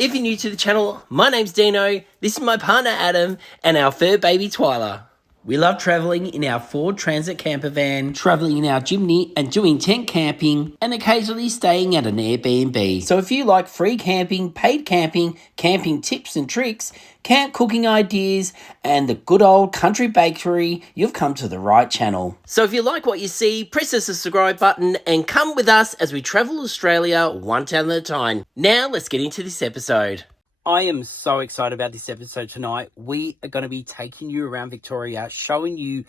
If you're new to the channel, my name's Dino, this is my partner Adam, and our fur baby Twyla. We love travelling in our Ford Transit camper van, travelling in our Jimny and doing tent camping, and occasionally staying at an Airbnb. So if you like free camping, paid camping, camping tips and tricks, camp cooking ideas, and the good old country bakery, you've come to the right channel. So if you like what you see, press the subscribe button and come with us as we travel Australia one town at a time. Now let's get into this episode. I am so excited about this episode tonight. We are going to be taking you around Victoria, showing you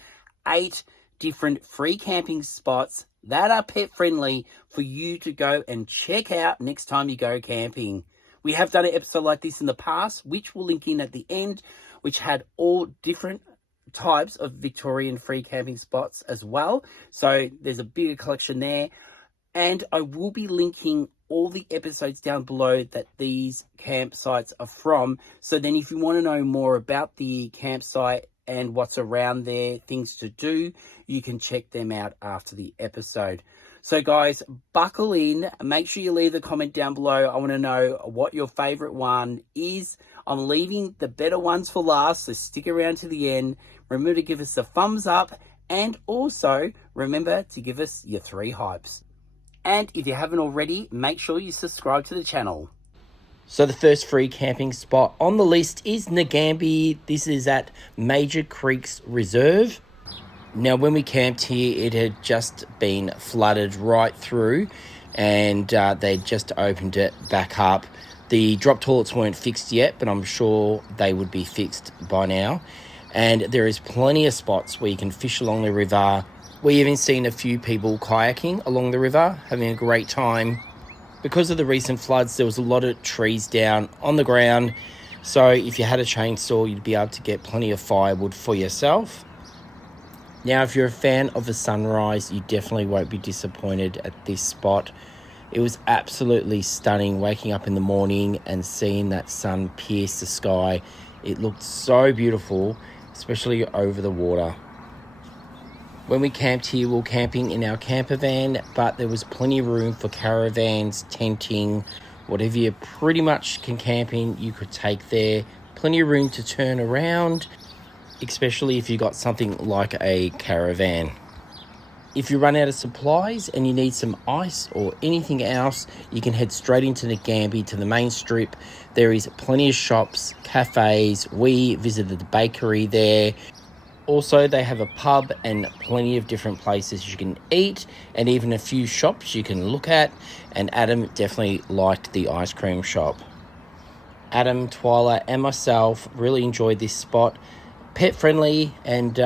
8 different free camping spots that are pet friendly for you to go and check out next time you go camping. We have done an episode like this in the past, which we'll link in at the end, which had all different types of Victorian free camping spots as well. So there's a bigger collection there. And I will be linking all the episodes down below that these campsites are from. So then if you want to know more about the campsite and what's around there, things to do, you can check them out after the episode. So guys, buckle in. Make sure you leave a comment down below. I want to know what your favorite one is. I'm leaving the better ones for last, so stick around to the end. Remember to give us a thumbs up, and also remember to give us your 3 hypes. And if you haven't already, make sure you subscribe to the channel. So the first free camping spot on the list is Nagambie. This is at Major Creeks Reserve. Now, when we camped here, it had just been flooded right through, and they'd just opened it back up. The drop toilets weren't fixed yet, but I'm sure they would be fixed by now. And there is plenty of spots where you can fish along the river. We even seen a few people kayaking along the river, having a great time. Because of the recent floods, there was a lot of trees down on the ground. So if you had a chainsaw, you'd be able to get plenty of firewood for yourself. Now, if you're a fan of the sunrise, you definitely won't be disappointed at this spot. It was absolutely stunning waking up in the morning and seeing that sun pierce the sky. It looked so beautiful, especially over the water. When we camped here, we were camping in our camper van, but there was plenty of room for caravans, tenting, whatever you pretty much can camp in, you could take there. Plenty of room to turn around, especially if you got something like a caravan. If you run out of supplies and you need some ice or anything else, you can head straight into Nagambie to the main strip. There is plenty of shops, cafes. We visited the bakery there. Also, they have a pub and plenty of different places you can eat, and even a few shops you can look at. And Adam definitely liked the ice cream shop. Adam, Twyla, and myself really enjoyed this spot. Pet friendly, and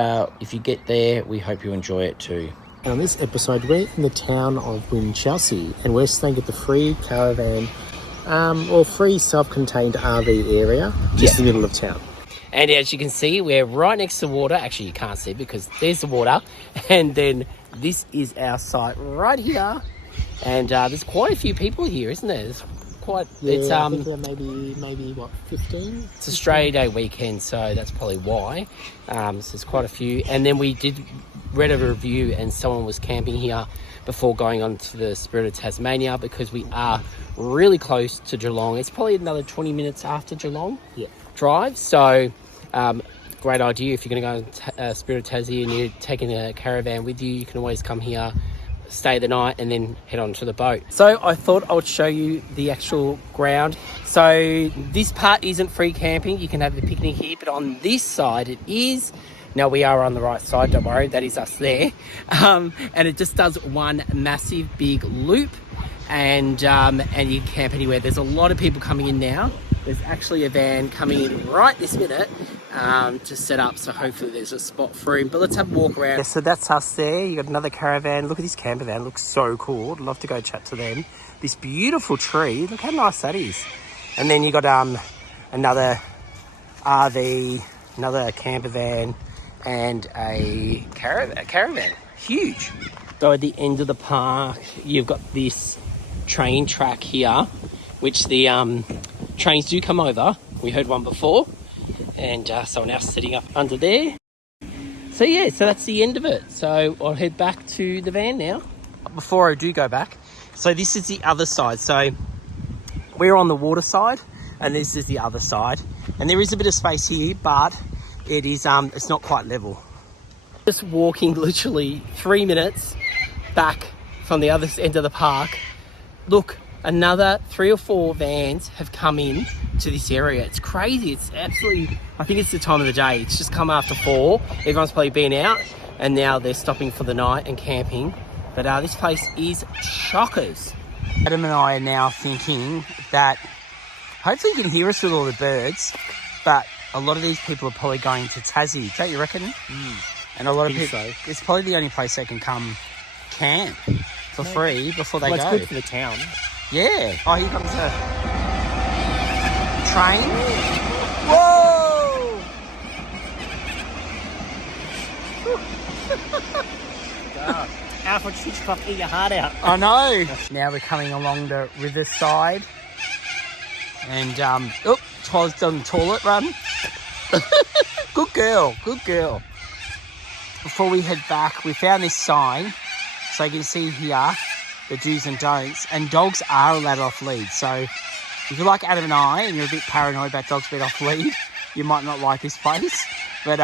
if you get there, we hope you enjoy it too. On this episode, we're in the town of Winchelsea, and we're staying at the free caravan, free self-contained RV area, just in the middle of town. And as you can see, we're right next to the water. Actually, you can't see because there's the water. And then this is our site right here. And there's quite a few people here, isn't there? There's quite. Yeah, it's I think there maybe what, 15? It's Australia Day weekend, so that's probably why. So there's quite a few. And then we read a review, and someone was camping here before going on to the Spirit of Tasmania, because we are really close to Geelong. It's probably another 20 minutes after Geelong drive. So great idea. If you're going to go on Spirit of Tassie and you're taking a caravan with you, you can always come here, stay the night, and then head on to the boat. So I thought I would show you the actual ground. So this part isn't free camping. You can have the picnic here, but on this side it is. Now, we are on the right side, don't worry, that is us there. And it just does one massive big loop, and you can camp anywhere. There's a lot of people coming in now. There's actually a van coming in right this minute to set up, so hopefully there's a spot for him. But let's have a walk around. Yeah, so that's us there. You got another caravan. Look at this camper van, looks so cool. I'd love to go chat to them. This beautiful tree, look how nice that is. And then you got another RV, another camper van, and a caravan, huge. So at the end of the park, you've got this train track here, which the trains do come over. We heard one before, and someone else sitting up under there. So yeah, so that's the end of it. So I'll head back to the van now. Before I do go back, so this is the other side. So we're on the water side. and this is the other side. And there is a bit of space here, but it is it's not quite level. Just walking literally 3 minutes back from the other end of the park. Look, another 3 or 4 vans have come in to this area. It's crazy. It's absolutely, I think it's the time of the day. It's just come after 4. Everyone's probably been out and now they're stopping for the night and camping. But this place is shockers. Adam and I are now thinking that hopefully you can hear us with all the birds, but a lot of these people are probably going to Tassie, don't you reckon? And a lot of people, it's probably the only place they can come camp for free before they go. It's good for the town. Yeah. Oh, here comes a train. Whoa! Alfred Hitchcock, eat your heart out. I know. Now we're coming along the riverside. And, Twyla's done the toilet run. Good girl, good girl. Before we head back, we found this sign. So you can see here the do's and don'ts. And dogs are allowed off lead. So if you're like Adam and I and you're a bit paranoid about dogs being off lead, you might not like this place. But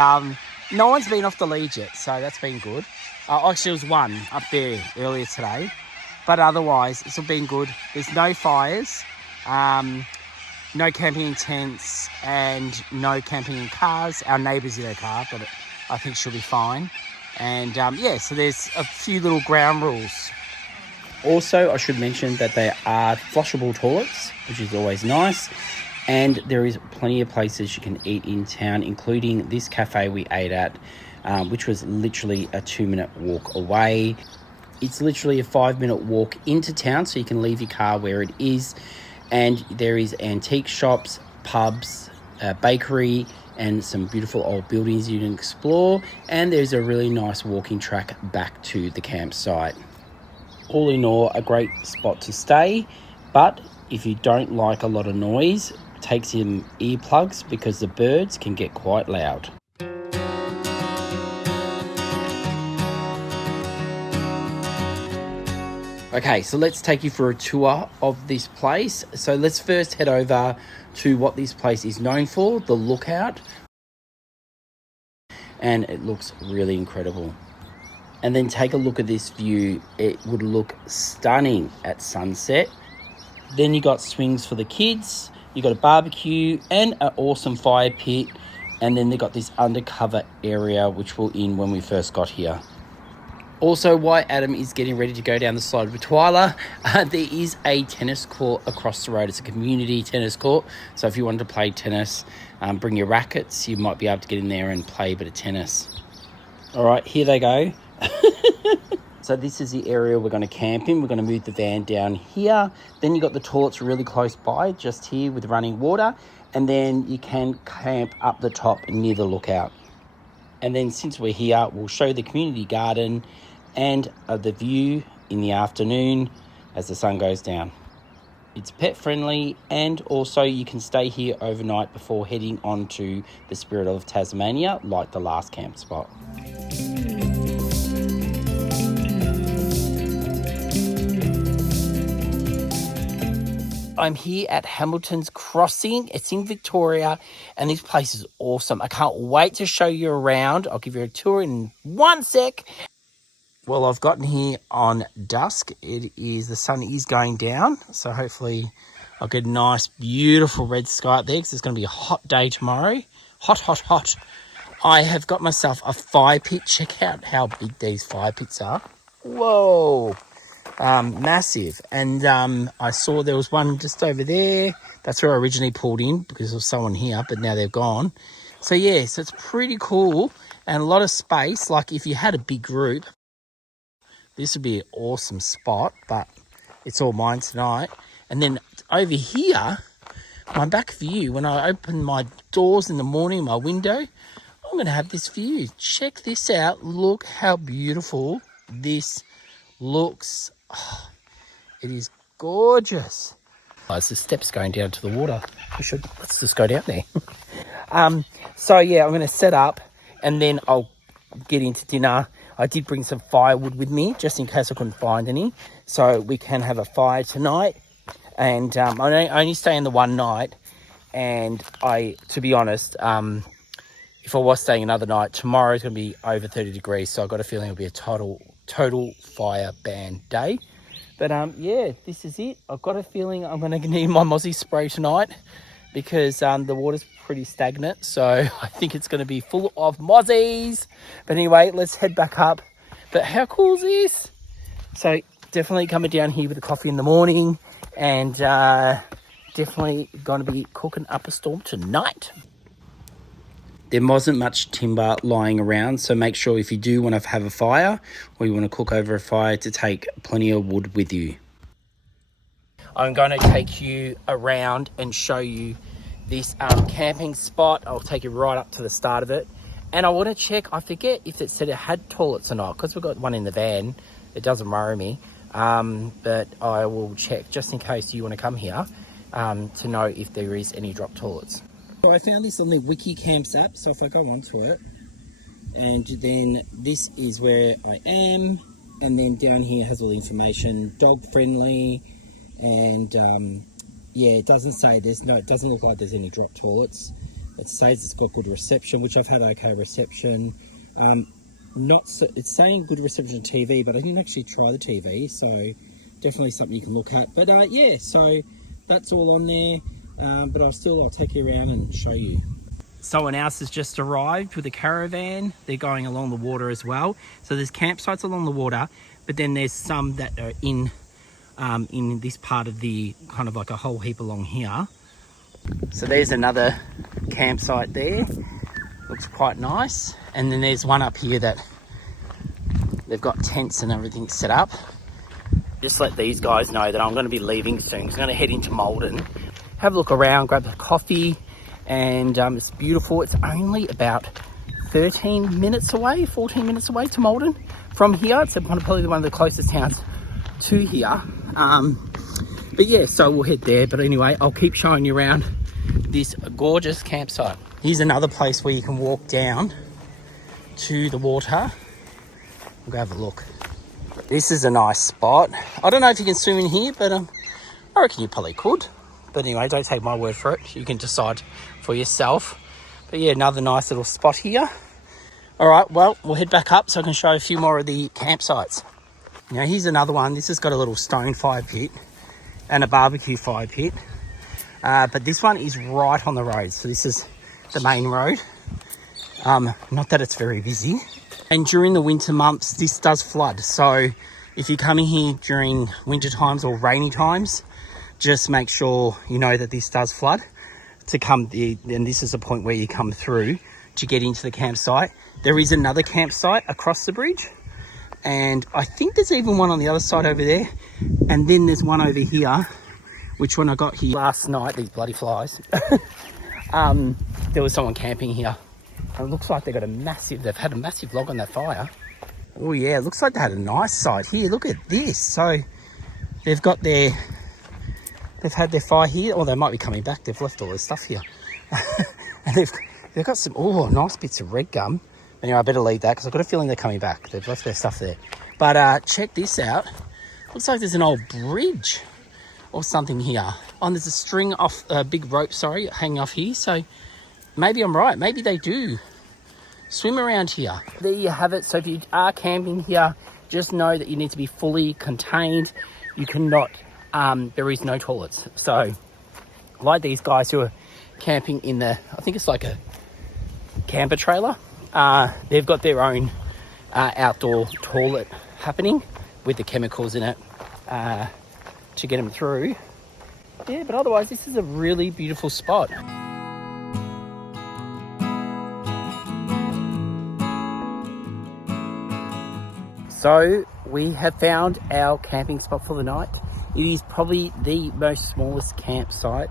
no one's been off the lead yet, so that's been good. Actually, there was one up there earlier today. But otherwise, it's all been good. There's no fires, no camping in tents, and no camping in cars. Our neighbour's in her car, but I think she'll be fine. And yeah, so there's a few little ground rules. Also, I should mention that they are flushable toilets, which is always nice. And there is plenty of places you can eat in town, including this cafe we ate at, which was literally a 2-minute walk away. It's literally a 5-minute walk into town, so you can leave your car where it is. And there is antique shops, pubs, a bakery, and some beautiful old buildings you can explore. And there's a really nice walking track back to the campsite. All in all, a great spot to stay. But if you don't like a lot of noise, take some earplugs because the birds can get quite loud. Okay, so let's take you for a tour of this place. So let's first head over to what this place is known for, the lookout. And it looks really incredible. And then take a look at this view. It would look stunning at sunset. Then you got swings for the kids. You got a barbecue and an awesome fire pit. And then they got this undercover area, which we're in when we first got here. Also, while Adam is getting ready to go down the slide with Twyla, there is a tennis court across the road. It's a community tennis court. So if you wanted to play tennis, bring your rackets. You might be able to get in there and play a bit of tennis. All right, here they go. So this is the area we're going to camp in. We're going to move the van down here. Then you got the toilets really close by, just here with running water. And then you can camp up the top near the lookout. And then since we're here, we'll show the community garden and the view in the afternoon as the sun goes down. It's pet friendly, and also you can stay here overnight before heading on to the Spirit of Tasmania, like the last camp spot. I'm here at Hamilton's Crossing. It's in Victoria, and this place is awesome. I can't wait to show you around. I'll give you a tour in 1 sec. Well, I've gotten here on dusk. The sun is going down, so hopefully I'll get a nice, beautiful red sky up there because it's going to be a hot day tomorrow. Hot, hot, hot. I have got myself a fire pit. Check out how big these fire pits are. Whoa. Massive. And I saw there was one just over there. That's where I originally pulled in because there was someone here, but now they've gone. So yeah, so it's pretty cool and a lot of space. Like if you had a big group, this would be an awesome spot, but it's all mine tonight. And then over here, my back view, when I open my doors in the morning, my window, I'm going to have this view. Check this out. Look how beautiful this looks. Oh, it is gorgeous. There's the steps going down to the water. Let's just go down there. So yeah, I'm going to set up and then I'll get into dinner. I did bring some firewood with me just in case I couldn't find any, so we can have a fire tonight. And I only stay in the one night, And to be honest, if I was staying another night, tomorrow's going to be over 30 degrees. So I've got a feeling it'll be a total fire ban day. But yeah, this is it. I've got a feeling I'm going to need my mozzie spray tonight because the water's pretty stagnant. So I think it's going to be full of mozzies. But anyway, let's head back up. But how cool is this? So definitely coming down here with a coffee in the morning and definitely going to be cooking up a storm tonight. There wasn't much timber lying around, so make sure if you do want to have a fire or you want to cook over a fire to take plenty of wood with you. I'm going to take you around and show you this camping spot. I'll take you right up to the start of it. And I want to check, I forget if it said it had toilets or not, because we've got one in the van. It doesn't worry me, but I will check just in case you want to come here to know if there is any drop toilets. So I found this on the Wiki Camps app, so if I go onto it, and then this is where I am, and then down here has all the information, dog friendly, and yeah, it doesn't say it doesn't look like there's any drop toilets. It says it's got good reception, which I've had okay reception. It's saying good reception on TV, but I didn't actually try the TV, so definitely something you can look at. But yeah, so that's all on there. But I'll take you around and show you. Someone else has just arrived with a caravan. They're going along the water as well. So there's campsites along the water, but then there's some that are in this part of the kind of like a whole heap along here. So there's another campsite there. Looks quite nice. And then there's one up here that they've got tents and everything set up. Just let these guys know that I'm going to be leaving soon. I'm going to head into Malden. Have a look around, grab a coffee, and it's beautiful. It's only about 13 minutes away, 14 minutes away to Malden from here. It's probably one of the closest towns to here. But yeah, so we'll head there. But anyway, I'll keep showing you around this gorgeous campsite. Here's another place where you can walk down to the water. We'll go have a look. This is a nice spot. I don't know if you can swim in here, but I reckon you probably could. But anyway, don't take my word for it. You can decide for yourself. But yeah, another nice little spot here. All right, well, we'll head back up so I can show a few more of the campsites. Now, here's another one. This has got a little stone fire pit and a barbecue fire pit. But this one is right on the road. So this is the main road. Not that it's very busy. And during the winter months, this does flood. So if you're coming here during winter times or rainy times, just make sure you know that this does flood and this is the point where you come through to get into the campsite. There is another campsite across the bridge, and I think there's even one on the other side over there, and then there's one over here, which when I got here last night, these bloody flies, there was someone camping here, and it looks like they've had a massive log on that fire. Oh yeah, it looks like they had a nice site here. Look at this. So they've had their fire here, or they might be coming back. They've left all their stuff here. And they've got some, nice bits of red gum. Anyway, I better leave that because I've got a feeling they're coming back. They've left their stuff there. But check this out. Looks like there's an old bridge or something here. Oh, there's a string off, a big rope, hanging off here. So maybe I'm right. Maybe they do swim around here. There you have it. So if you are camping here, just know that you need to be fully contained. You cannot... there is no toilets. So like these guys who are camping in the, I think it's like a camper trailer, they've got their own outdoor toilet happening with the chemicals in it to get them through. Yeah, but otherwise this is a really beautiful spot. So we have found our camping spot for the night. It is probably the most smallest campsite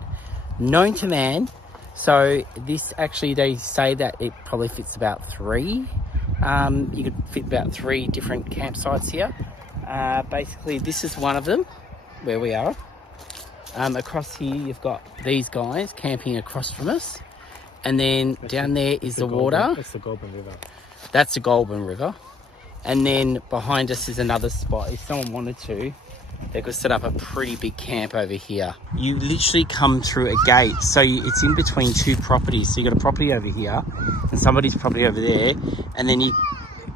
known to man. So this actually, they say that it probably fits about 3. You could fit about 3 different campsites here. Basically, this is one of them, where we are. Across here, you've got these guys camping across from us. And then down there is the water. That's the Goulburn River. That's the Goulburn River. And then behind us is another spot. If someone wanted to, They're going to set up a pretty big camp over here. You literally come through a gate. So it's in between two properties. So you got a property over here and somebody's property over there. And then you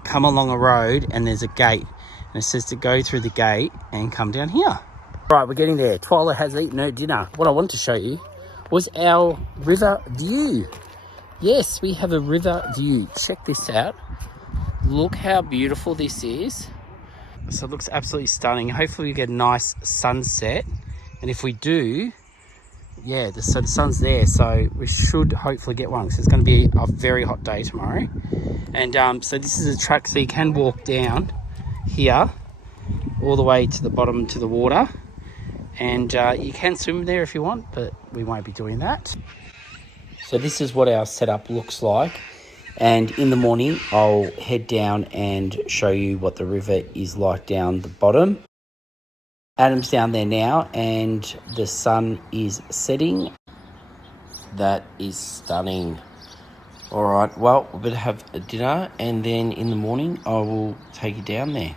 come along a road and there's a gate. And it says to go through the gate and come down here. Right, we're getting there. Twyla has eaten her dinner. What I wanted to show you was our river view. Yes, we have a river view. Check this out. Look how beautiful this is. So it looks absolutely stunning. Hopefully we get a nice sunset. And if we do, yeah, the sun's there. So we should hopefully get one. So it's going to be a very hot day tomorrow. And so this is a track, so you can walk down here all the way to the bottom to the water. And you can swim there if you want, but we won't be doing that. So this is what our setup looks like. And in the morning, I'll head down and show you what the river is like down the bottom. Adam's down there now and the sun is setting. That is stunning. All right, well, we better have a dinner and then in the morning, I will take you down there.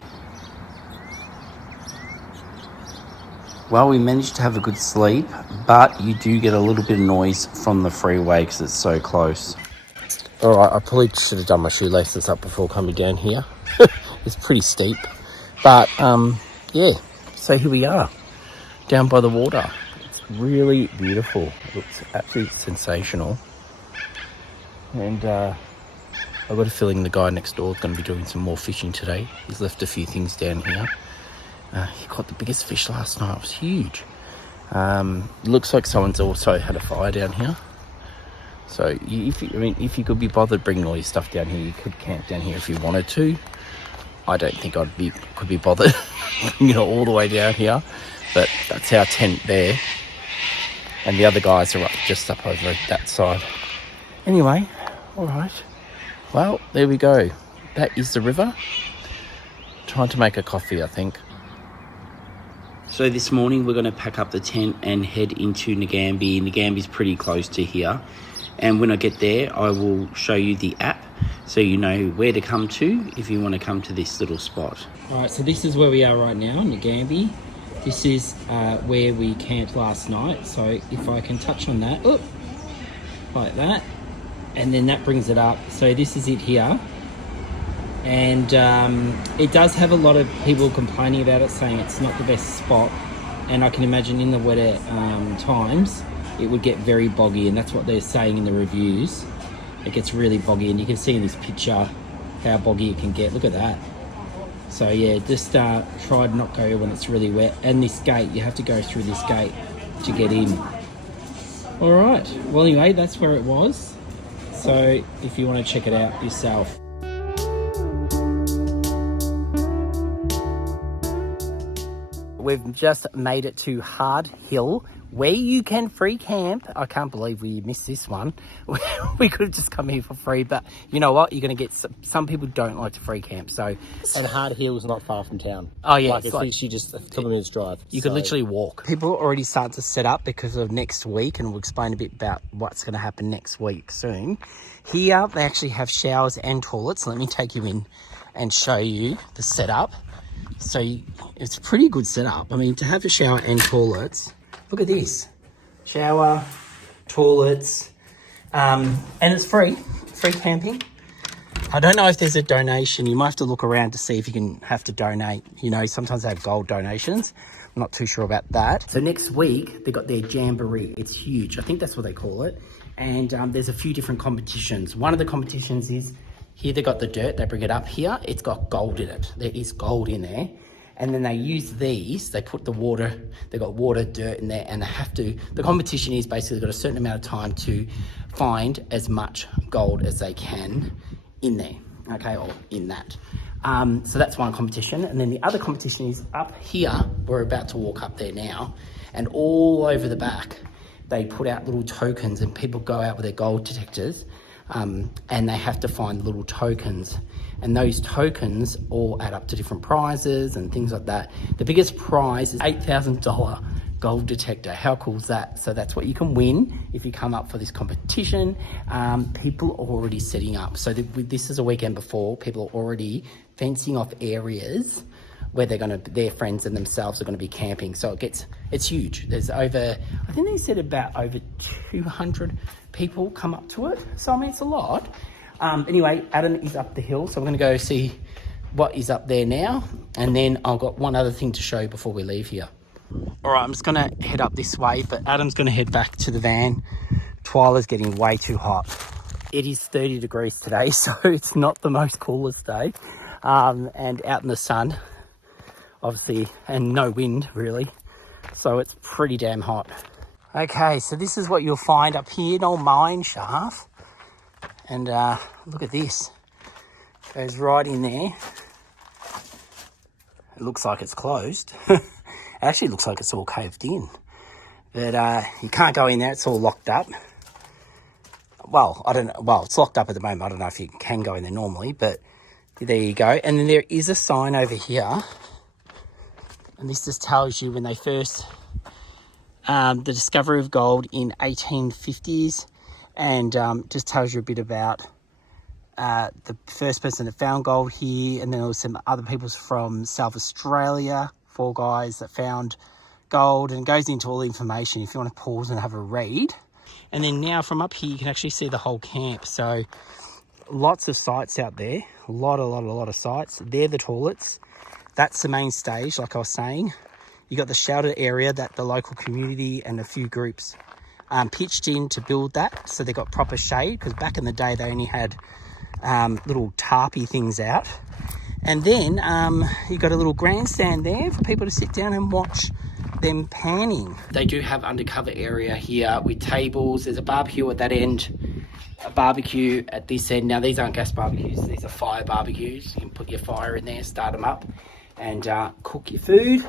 Well, we managed to have a good sleep, but you do get a little bit of noise from the freeway because it's so close. All right, I probably should have done my shoelaces up before coming down here. It's pretty steep. But, yeah, so here we are, down by the water. It's really beautiful. It looks absolutely sensational. And I've got a feeling the guy next door is going to be doing some more fishing today. He's left a few things down here. He caught the biggest fish last night. It was huge. It looks like someone's also had a fire down here. So if you could be bothered bringing all your stuff down here, you could camp down here if you wanted to. I don't think could be bothered bringing it all the way down here, but that's our tent there. And the other guys are just up over that side. Anyway, all right. Well, there we go. That is the river. Trying to make a coffee, I think. So this morning we're going to pack up the tent and head into Nagambie. Nagambie's pretty close to here. And when I get there, I will show you the app so you know where to come to if you want to come to this little spot. All right, so this is where we are right now, Nagambie. This is where we camped last night. So if I can touch on that, like that, and then that brings it up. So this is it here. And it does have a lot of people complaining about it, saying it's not the best spot. And I can imagine in the wetter times, it would get very boggy, and that's what they're saying in the reviews. It gets really boggy, and you can see in this picture how boggy it can get. Look at that. So yeah, just try to not go when it's really wet. And this gate, you have to go through this gate to get in. All right, well anyway, that's where it was. So if you want to check it out yourself. We've just made it to Hard Hill, where you can free camp. I can't believe we missed this one. We could have just come here for free, but you know what? You're going to get some people don't like to free camp. So, And Hard Hill is not far from town. Oh yeah, it's literally just a couple minutes drive. You could literally walk. People are already starting to set up because of next week, and we'll explain a bit about what's going to happen next week soon. Here they actually have showers and toilets. Let me take you in and show you the setup. So it's a pretty good setup. I mean, to have a shower and toilets, look at this. Shower, toilets, and it's free camping. I don't know if there's a donation. You might have to look around to see if you can have to donate. You know, sometimes they have gold donations. I'm not too sure about that. So next week, they got their jamboree. It's huge. I think that's what they call it. And there's a few different competitions. One of the competitions is, here they got the dirt, they bring it up here, it's got gold in it. There is gold in there. And then they use these, they put the water, they got water, dirt in there, and they have to, the competition is basically got a certain amount of time to find as much gold as they can in there, okay, or in that. So that's one competition. And then the other competition is up here, we're about to walk up there now, and all over the back, they put out little tokens and people go out with their gold detectors. And they have to find little tokens, and those tokens all add up to different prizes and things like that. The biggest prize is $8,000 gold detector. How cool is that? So that's what you can win if you come up for this competition. People are already setting up. So this is a weekend before. People are already fencing off areas where their friends and themselves are going to be camping. So it's huge. There's I think they said about over 200 people come up to it. So, I mean, it's a lot. Anyway, Adam is up the hill, so we're going to go see what is up there now. And then I've got one other thing to show you before we leave here. All right, I'm just going to head up this way, but Adam's going to head back to the van. Twyla's getting way too hot. It is 30 degrees today, so it's not the most coolest day. And out in the sun, obviously, and no wind, really. So it's pretty damn hot. Okay, so this is what you'll find up here, an old mine shaft. And look at this. Goes right in there. It looks like it's closed. It actually looks like it's all caved in. But you can't go in there, it's all locked up. Well, I don't know. Well, it's locked up at the moment. I don't know if you can go in there normally, but there you go. And then there is a sign over here. And this just tells you when they first, the discovery of gold in 1850s. And just tells you a bit about the first person that found gold here. And then there was some other people from South Australia, 4 guys that found gold. And it goes into all the information if you want to pause and have a read. And then now from up here, you can actually see the whole camp. So lots of sites out there, a lot of sites. They're the toilets. That's the main stage, like I was saying. You got the sheltered area that the local community and a few groups pitched in to build that. So they got proper shade, because back in the day, they only had little tarpy things out. And then you got a little grandstand there for people to sit down and watch them panning. They do have undercover area here with tables. There's a barbecue at that end, a barbecue at this end. Now these aren't gas barbecues, these are fire barbecues. You can put your fire in there, start them up and cook your food.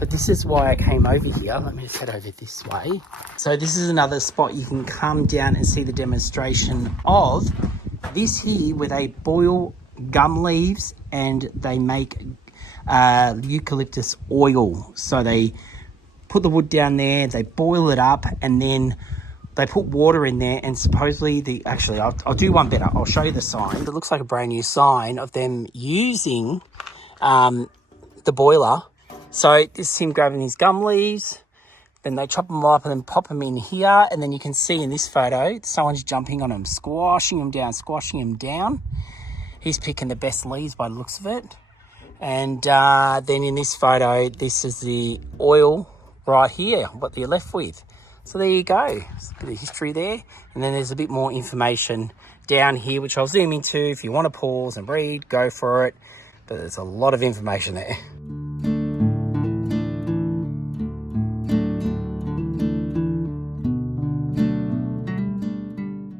But this is why I came over here. Let me just head over this way. So this is another spot you can come down and see the demonstration of this here, where they boil gum leaves and they make eucalyptus oil. So they put the wood down there, they boil it up, and then they put water in there. And supposedly I'll do one better. I'll show you the sign. It looks like a brand new sign of them using the boiler. So this is him grabbing his gum leaves, then they chop them up and then pop them in here. And then you can see in this photo, someone's jumping on them, squashing them down. He's picking the best leaves by the looks of it. And then in this photo, this is the oil right here, what they're left with. So there you go. There's a bit of history there. And then there's a bit more information down here, which I'll zoom into. If you want to pause and read, go for it. But there's a lot of information there.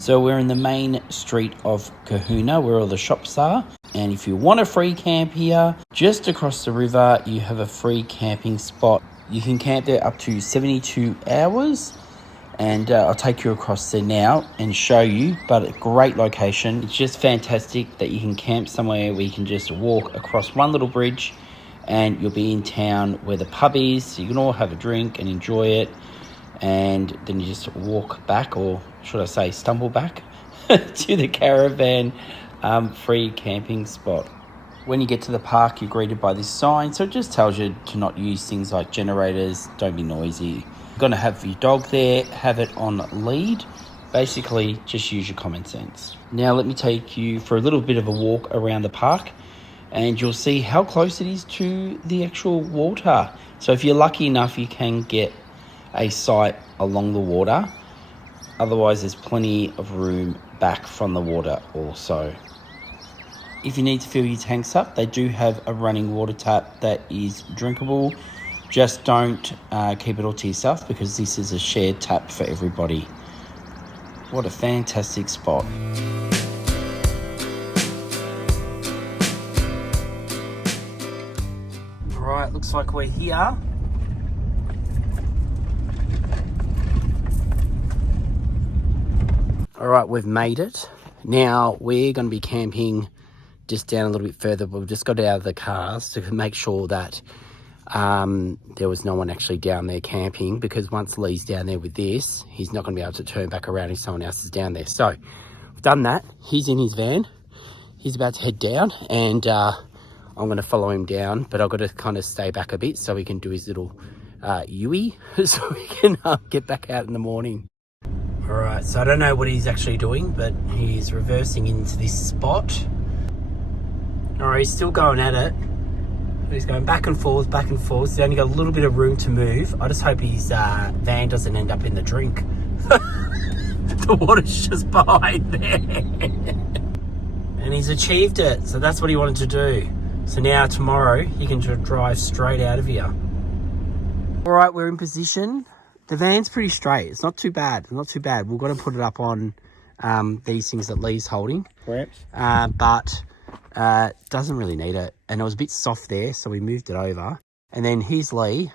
So we're in the main street of Cohuna, where all the shops are. And if you want a free camp here, just across the river, you have a free camping spot. You can camp there up to 72 hours. And I'll take you across there now and show you. But a great location. It's just fantastic that you can camp somewhere where you can just walk across one little bridge and you'll be in town where the pub is. So you can all have a drink and enjoy it. And then you just walk back, or should I say stumble back, to the caravan free camping spot. When you get to the park, you're greeted by this sign. So it just tells you to not use things like generators, don't be noisy. You're going to have your dog there, have it on lead. Basically, just use your common sense. Now let me take you for a little bit of a walk around the park, and you'll see how close it is to the actual water. So if you're lucky enough, you can get a site along the water. Otherwise, there's plenty of room back from the water also. If you need to fill your tanks up, they do have a running water tap that is drinkable. Just don't keep it all to yourself, because this is a shared tap for everybody. What a fantastic spot. Right, looks like we're here. All right, we've made it. Now we're going to be camping just down a little bit further. We've just got out of the cars to make sure that there was no one actually down there camping, because once Lee's down there with this, he's not going to be able to turn back around if someone else is down there. So we've done that. He's in his van. He's about to head down, and I'm going to follow him down, but I've got to kind of stay back a bit so he can do his little Yui, so we can get back out in the morning. All right, so I don't know what he's actually doing, but he's reversing into this spot. All right, he's still going at it. He's going back and forth, back and forth. He's only got a little bit of room to move. I just hope his van doesn't end up in the drink. The water's just behind there. And he's achieved it, so that's what he wanted to do. So now tomorrow he can just drive straight out of here. All right, we're in position. The van's pretty straight. It's not too bad. Not too bad. We're going to put it up on these things that Lee's holding. Ramps. But doesn't really need it. And it was a bit soft there, so we moved it over. And then here's Lee.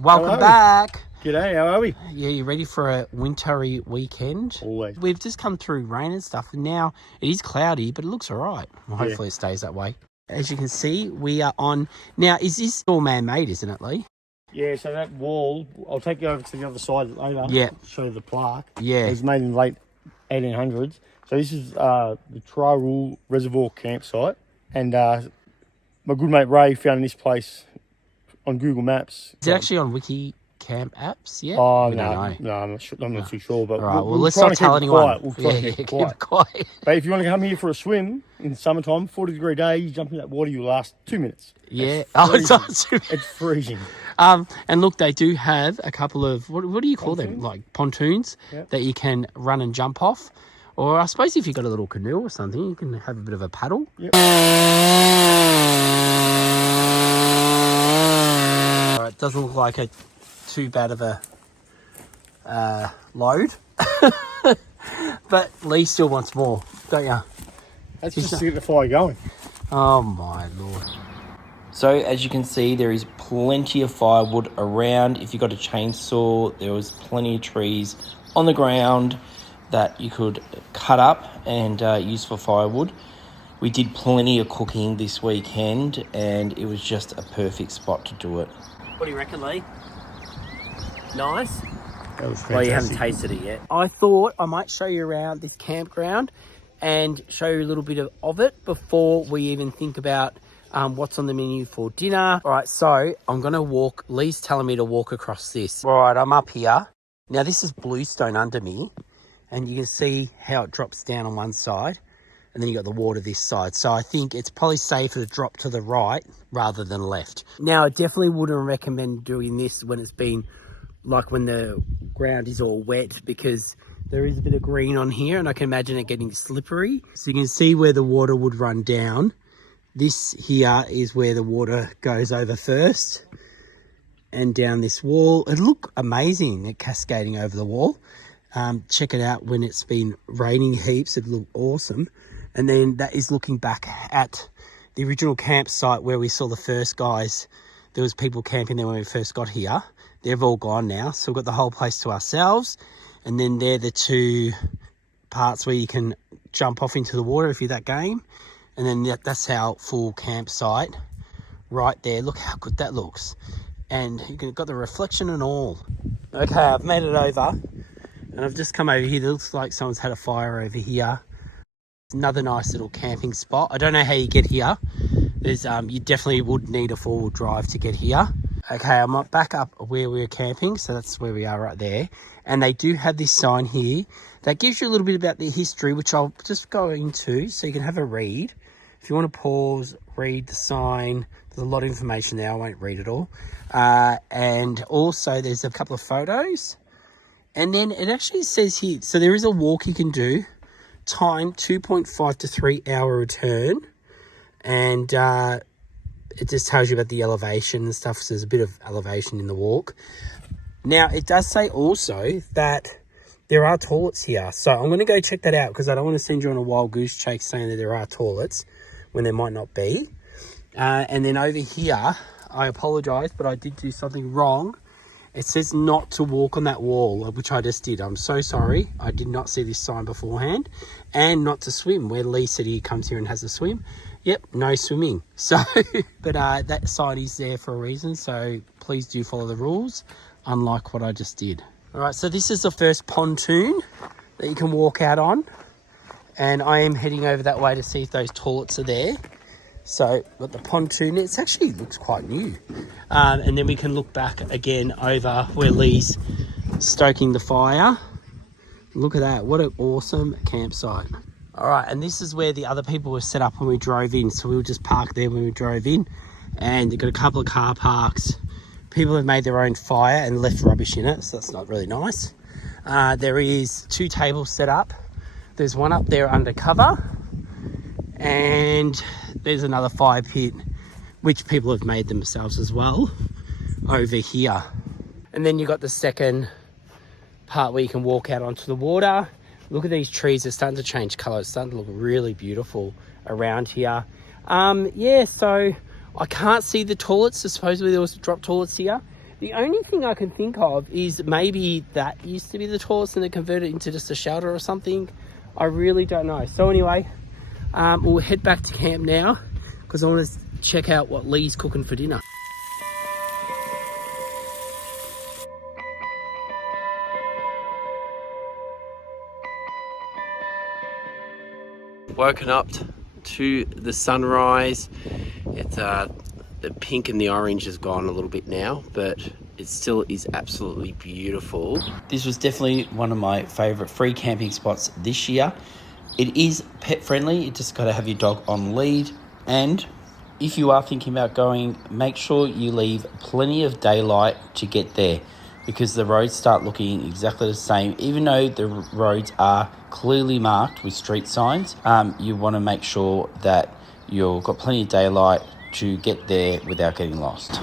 Welcome back. G'day, how are we? Yeah, you ready for a wintry weekend? Always. We've just come through rain and stuff, and now it is cloudy, but it looks all right. Well, hopefully it stays that way. As you can see, we are on... Now, is this all man-made, isn't it, Lee? Yeah, so that wall, I'll take you over to the other side later. Yeah. Show you the plaque. Yeah. It was made in the late 1800s. So this is the Trawool Reservoir campsite. And my good mate Ray found this place on Google Maps. Is it actually on Wiki Camp apps yet? Oh, We don't know. no, I'm not sure. I'm not too sure. But All right, well, we'll let's try not and tell keep it anyone. quiet. We'll try and keep it quiet. But if you want to come here for a swim in summertime, 40-degree day, you jump in that water, you last 2 minutes. Yeah. It's It's freezing. It's freezing. and look, they do have a couple of, what do you call them? Like pontoons that you can run and jump off. Or I suppose if you've got a little canoe or something, you can have a bit of a paddle. Yep. All right, doesn't look like too bad of a load. But Lee still wants more, don't you? That's just to get the fire going. Oh my Lord. So as you can see, there is plenty of firewood around. If you've got a chainsaw, there was plenty of trees on the ground that you could cut up and use for firewood. We did plenty of cooking this weekend and it was just a perfect spot to do it. What do you reckon, Lee? Nice? That was fantastic. Well, you haven't tasted it yet. I thought I might show you around this campground and show you a little bit of it before we even think about what's on the menu for dinner. All right, so I'm going to walk. Lee's telling me to walk across this. All right, I'm up here. Now, this is bluestone under me, and you can see how it drops down on one side, and then you got the water this side. So I think it's probably safer to drop to the right rather than left. Now, I definitely wouldn't recommend doing this when it's been like when the ground is all wet, because there is a bit of green on here and I can imagine it getting slippery. So you can see where the water would run down. This here is where the water goes over first and down this wall. It'll look amazing, it cascading over the wall. Check it out when it's been raining heaps, it'll look awesome. And then that is looking back at the original campsite where we saw the first guys. There was people camping there when we first got here. They've all gone now, so we've got the whole place to ourselves. And then they're the two parts where you can jump off into the water if you're that game. And then that's our full campsite right there. Look how good that looks. And you've got the reflection and all. Okay, I've made it over. And I've just come over here. It looks like someone's had a fire over here. Another nice little camping spot. I don't know how you get here. There's you definitely would need a four-wheel drive to get here. Okay, I'm back up where we were camping, so that's where we are right there. And they do have this sign here that gives you a little bit about the history, which I'll just go into so you can have a read. If you want to pause, read the sign, there's a lot of information there. I won't read it all. And also there's a couple of photos. And then it actually says here, so there is a walk you can do. Time 2.5 to 3 hour return. And it just tells you about the elevation and stuff. So there's a bit of elevation in the walk. Now, it does say also that there are toilets here. So I'm going to go check that out because I don't want to send you on a wild goose chase saying that there are toilets when there might not be. And then over here, I apologise, but I did do something wrong. It says not to walk on that wall, which I just did. I'm so sorry. I did not see this sign beforehand. And not to swim, where Lee said he comes here and has a swim. Yep, no swimming. So, but that sign is there for a reason. So please do follow the rules, unlike what I just did. All right, so this is the first pontoon that you can walk out on. And I am heading over that way to see if those toilets are there. So got the pontoon. It actually looks quite new. And then we can look back again over where Lee's stoking the fire. Look at that. What an awesome campsite. All right, and this is where the other people were set up when we drove in. So we were just parked there when we drove in. And they've got a couple of car parks. People have made their own fire and left rubbish in it, so that's not really nice. There is 2 tables set up. There's one up there under cover. And there's another fire pit, which people have made themselves as well, over here. And then you've got the second part where you can walk out onto the water. Look at these trees, they're starting to change colour. It's starting to look really beautiful around here. Yeah, so I can't see the toilets. So supposedly there was drop toilets here. The only thing I can think of is maybe that used to be the toilets and they converted it into just a shelter or something. I really don't know. So anyway, we'll head back to camp now because I want to check out what Lee's cooking for dinner. Woken up to the sunrise. It's the pink and the orange has gone a little bit now, but it still is absolutely beautiful. This was definitely one of my favourite free camping spots this year. It is pet friendly. You just got to have your dog on lead. And if you are thinking about going, make sure you leave plenty of daylight to get there, because the roads start looking exactly the same. Even though the roads are clearly marked with street signs, you want to make sure that you've got plenty of daylight to get there without getting lost.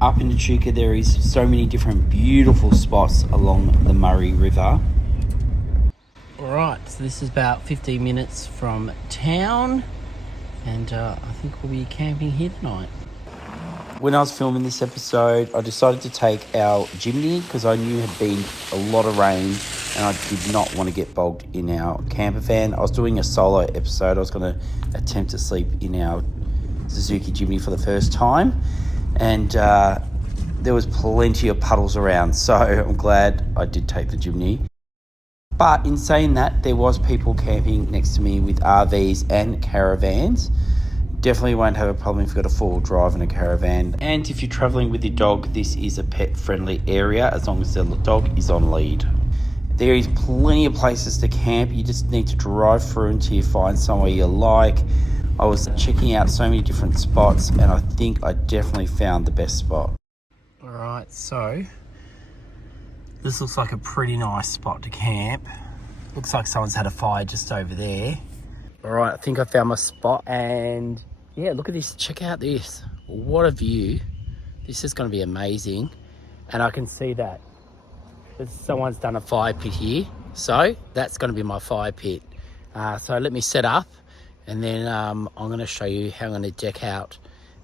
Up in Echuca, there is so many different beautiful spots along the Murray River. Alright, so this is about 15 minutes from town, and I think we'll be camping here tonight. When I was filming this episode, I decided to take our Jimny because I knew it had been a lot of rain and I did not want to get bogged in our camper van. I was doing a solo episode. I was going to attempt to sleep in our Suzuki Jimny for the first time, and there was plenty of puddles around, so I'm glad I did take the Jimny. But in saying that, there was people camping next to me with RVs and caravans. Definitely won't have a problem if you've got a four-wheel drive and a caravan. And if you're travelling with your dog, this is a pet-friendly area as long as the dog is on lead. There is plenty of places to camp. You just need to drive through until you find somewhere you like. I was checking out so many different spots, and I think I definitely found the best spot. Alright, so this looks like a pretty nice spot to camp. Looks like someone's had a fire just over there. Alright, I think I found my spot, and yeah, look at this. Check out this. What a view. This is going to be amazing. And I can see that someone's done a fire pit here. So that's going to be my fire pit. So let me set up, and then I'm going to show you how I'm going to deck out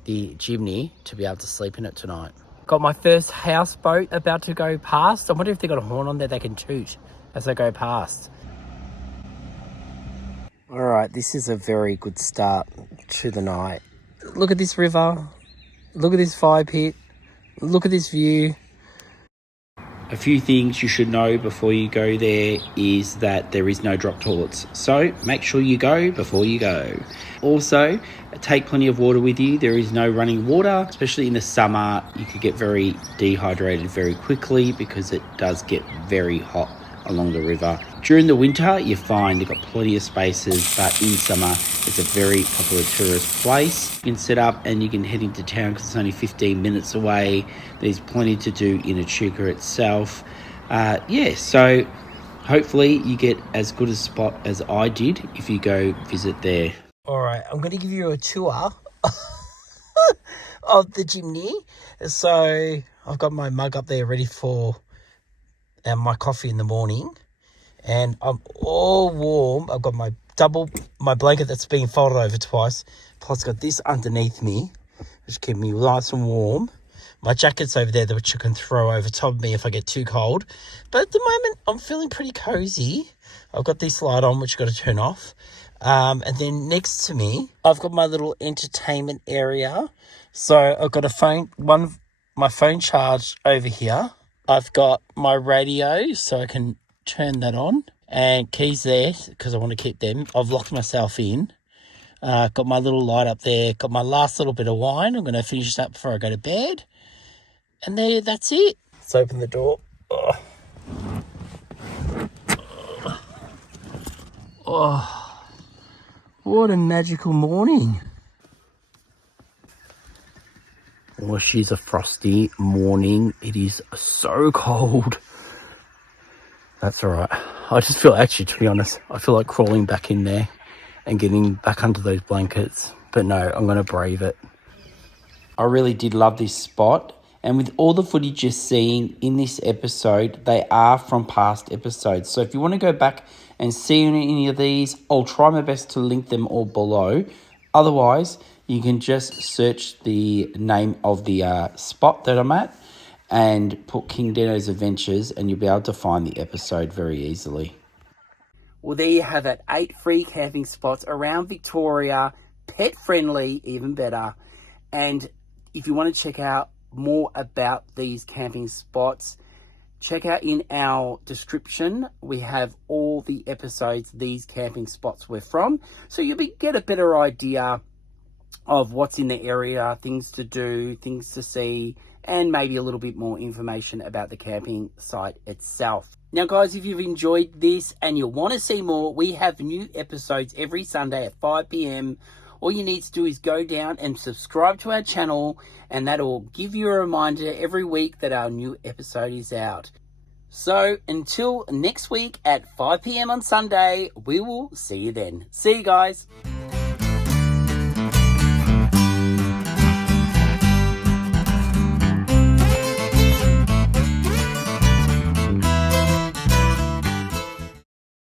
the Jimny to be able to sleep in it tonight. Got my first houseboat about to go past. I wonder if they've got a horn on there they can toot as they go past. Alright, this is a very good start to the night. Look at this river. Look at this fire pit. Look at this view. A few things you should know before you go there is that there is no drop toilets. So make sure you go before you go. Also, take plenty of water with you. There is no running water, especially in the summer. You could get very dehydrated very quickly because it does get very hot along the river. During the winter, you find they've got plenty of spaces, but in summer, it's a very popular tourist place. You can set up and you can head into town because it's only 15 minutes away. There's plenty to do in Echuca itself. So hopefully you get as good a spot as I did if you go visit there. All right, I'm going to give you a tour of the Jimny. So I've got my mug up there ready for my coffee in the morning, and I'm all warm. I've got my blanket that's been folded over twice, plus got this underneath me, which keeps me nice and warm. My jacket's over there, which I can throw over top of me if I get too cold. But at the moment, I'm feeling pretty cozy. I've got this light on, which I've got to turn off. And then next to me, I've got my little entertainment area. So I've got my phone charged over here. I've got my radio, so I can turn that on. And keys there, because I want to keep them. I've locked myself in. Got my little light up there. Got my last little bit of wine. I'm going to finish that before I go to bed. And there, that's it. Let's open the door. Oh, what a magical morning. Oh, she's a frosty morning. It is so cold. That's all right. I just feel, actually, to be honest, I feel like crawling back in there and getting back under those blankets. But no, I'm going to brave it. I really did love this spot. And with all the footage you're seeing in this episode, they are from past episodes. So if you want to go back and see any of these, I'll try my best to link them all below. Otherwise, you can just search the name of the spot that I'm at and put King Dino's Adventures, and you'll be able to find the episode very easily. Well, there you have it. 8 free camping spots around Victoria. Pet friendly, even better. And if you want to check out more about these camping spots, check out in our description. We have all the episodes these camping spots were from, so you'll get a better idea of what's in the area, things to do, things to see, and maybe a little bit more information about the camping site itself. Now guys, if you've enjoyed this and you want to see more, we have new episodes every Sunday at 5 p.m. All you need to do is go down and subscribe to our channel, and that'll give you a reminder every week that our new episode is out. So until next week at 5 p.m. on Sunday, we will see you then. See you guys.